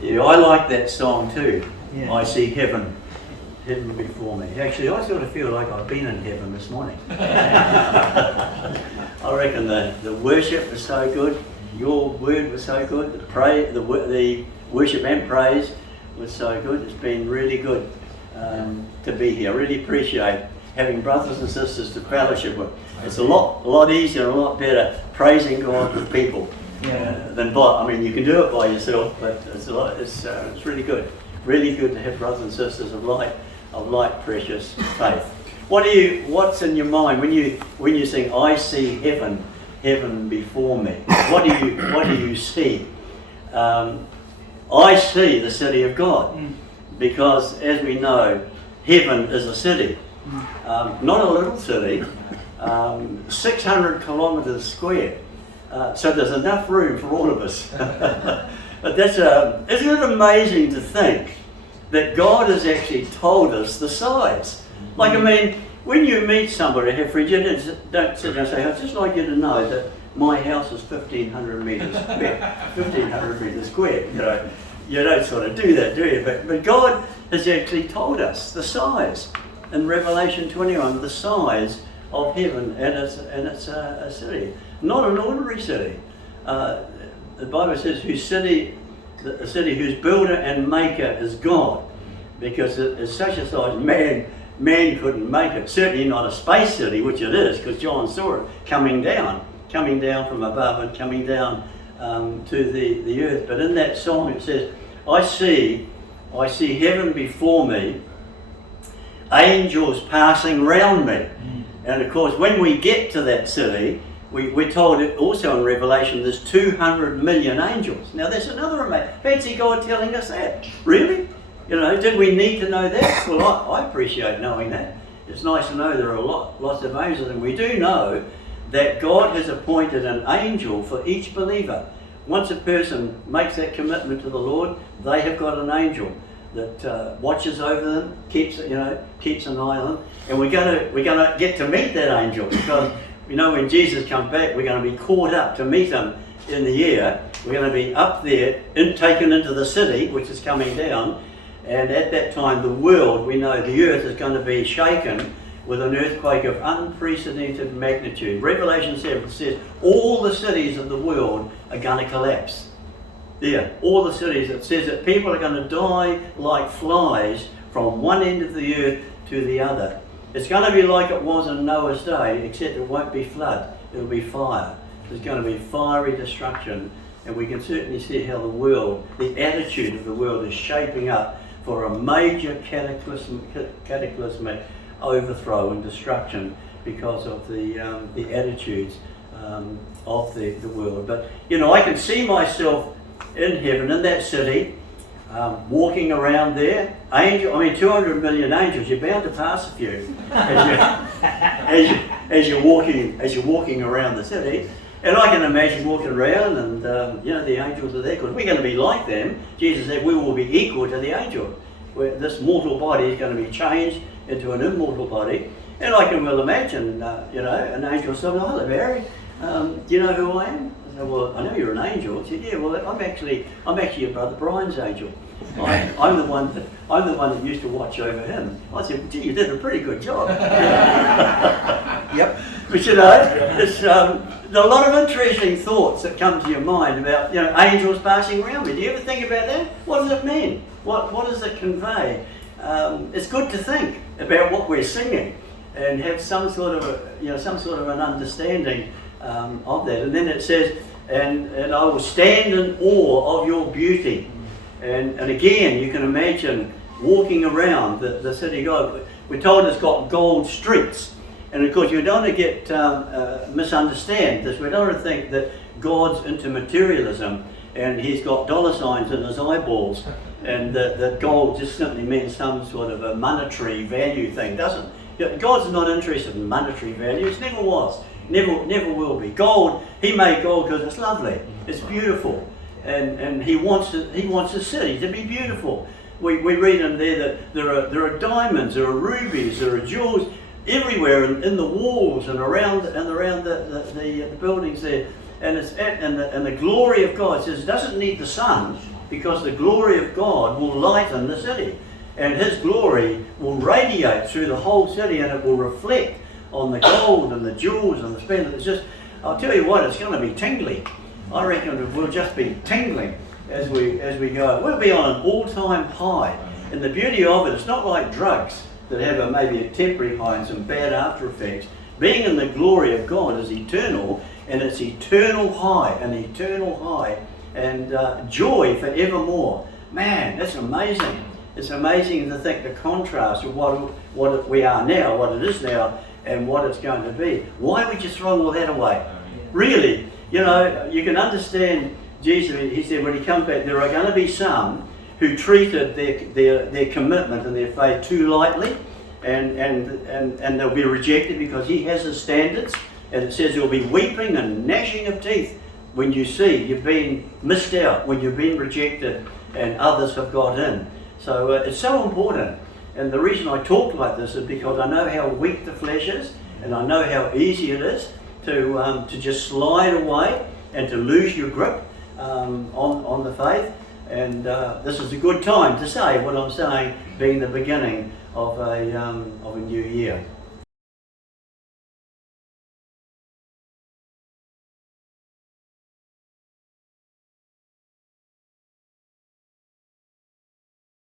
Yeah, I like that song too. Yeah. I see heaven before me. Actually, I sort of feel like I've been in heaven this morning. I reckon the worship was so good. Your word was so good. The worship and praise was so good. It's been really good to be here. I really appreciate having brothers and sisters to fellowship with. It's a lot easier, a lot better praising God with people than by. I mean, you can do it by yourself, but it's really good. Really good to have brothers and sisters of like precious faith. What's in your mind when you sing "I see heaven before me"? What do you see? I see the city of God, because as we know, heaven is a city, not a little city, 600 kilometres square. So there's enough room for all of us. But isn't it amazing to think that God has actually told us the size? Like, I mean, when you meet somebody here, you don't sit there and say, "I'd just like you to know that my house is 1,500 metres square." 1,500 metres square, you know. You don't sort of do that, do you? But God has actually told us the size in Revelation 21, the size of heaven, and it's a city, not an ordinary city. The Bible says, a city whose builder and maker is God, because it's such a size man couldn't make it. Certainly not a space city, which it is, because John saw it coming down from above and coming down to the earth. But in that song it says, I see heaven before me, angels passing round me. And of course, when we get to that city, we're told it also in Revelation there's 200 million angels. Now that's another amazing. Fancy God telling us that. Really? You know, did we need to know that? Well, I appreciate knowing that. It's nice to know there are lots of angels, and we do know that God has appointed an angel for each believer. Once a person makes that commitment to the Lord, they have got an angel that watches over them, keeps an eye on them, and we're going to get to meet that angel, because we know when Jesus comes back, we're going to be caught up to meet him in the air. We're going to be up there, taken into the city, which is coming down, and at that time the world, we know the earth is going to be shaken with an earthquake of unprecedented magnitude. Revelation 7 says all the cities of the world are going to collapse. Yeah, all the cities. It says that people are going to die like flies from one end of the earth to the other. It's going to be like it was in Noah's day, except it won't be flood, it'll be fire. There's going to be fiery destruction, and we can certainly see how the attitude of the world is shaping up for a major cataclysmic overthrow and destruction because of the attitudes of the world. But, you know, I can see myself in heaven, in that city, walking around there. 200 million angels, you're bound to pass a few as you're walking around the city. And I can imagine walking around and, the angels are there, because we're going to be like them. Jesus said we will be equal to the angel, where this mortal body is going to be changed into an immortal body. And I can well imagine, an angel saying, "Hello, Barry, do you know who I am?" I said, "Well, I know you're an angel." He said, "Yeah, well, I'm actually your brother Brian's angel. I'm the one that used to watch over him." I said, "Gee, you did a pretty good job." Yep. But it's a lot of interesting thoughts that come to your mind about angels passing around me. Do you ever think about that? What does it mean? What does it convey? It's good to think about what we're singing and have some sort of an understanding of that. And then it says, and I will stand in awe of your beauty. And again, you can imagine walking around the city of God. We're told it's got gold streets. And of course, you don't want to get misunderstand this. We don't want to think that God's into materialism and he's got dollar signs in his eyeballs, and that gold just simply means some sort of a monetary value thing. Doesn't. God's not interested in monetary values. Never was. Never will be. Gold. He made gold because it's lovely. It's beautiful, and he wants the city to be beautiful. We read in there that there are diamonds, there are rubies, there are jewels everywhere in the walls and around the buildings there, and the glory of God says it doesn't need the sun because the glory of God will lighten the city. And His glory will radiate through the whole city, and it will reflect on the gold and the jewels and the splendor. It's just, I'll tell you what, it's going to be tingly. I reckon we'll just be tingling as we go. We'll be on an all-time high. And the beauty of it, it's not like drugs that have maybe a temporary high and some bad after effects. Being in the glory of God is eternal, and it's eternal high, and joy forevermore. Man, that's amazing. It's amazing to think the contrast of what we are now, what it is now, and what it's going to be. Why would you throw all that away? Really, you know, you can understand Jesus. He said when He comes back, there are going to be some who treated their commitment and their faith too lightly, and they'll be rejected because He has His standards. And it says there'll be weeping and gnashing of teeth when you see you've been missed out, when you've been rejected and others have got in. So it's so important. And the reason I talk like this is because I know how weak the flesh is, and I know how easy it is to just slide away and to lose your grip on the faith. And this is a good time to say what I'm saying, being the beginning of a new year.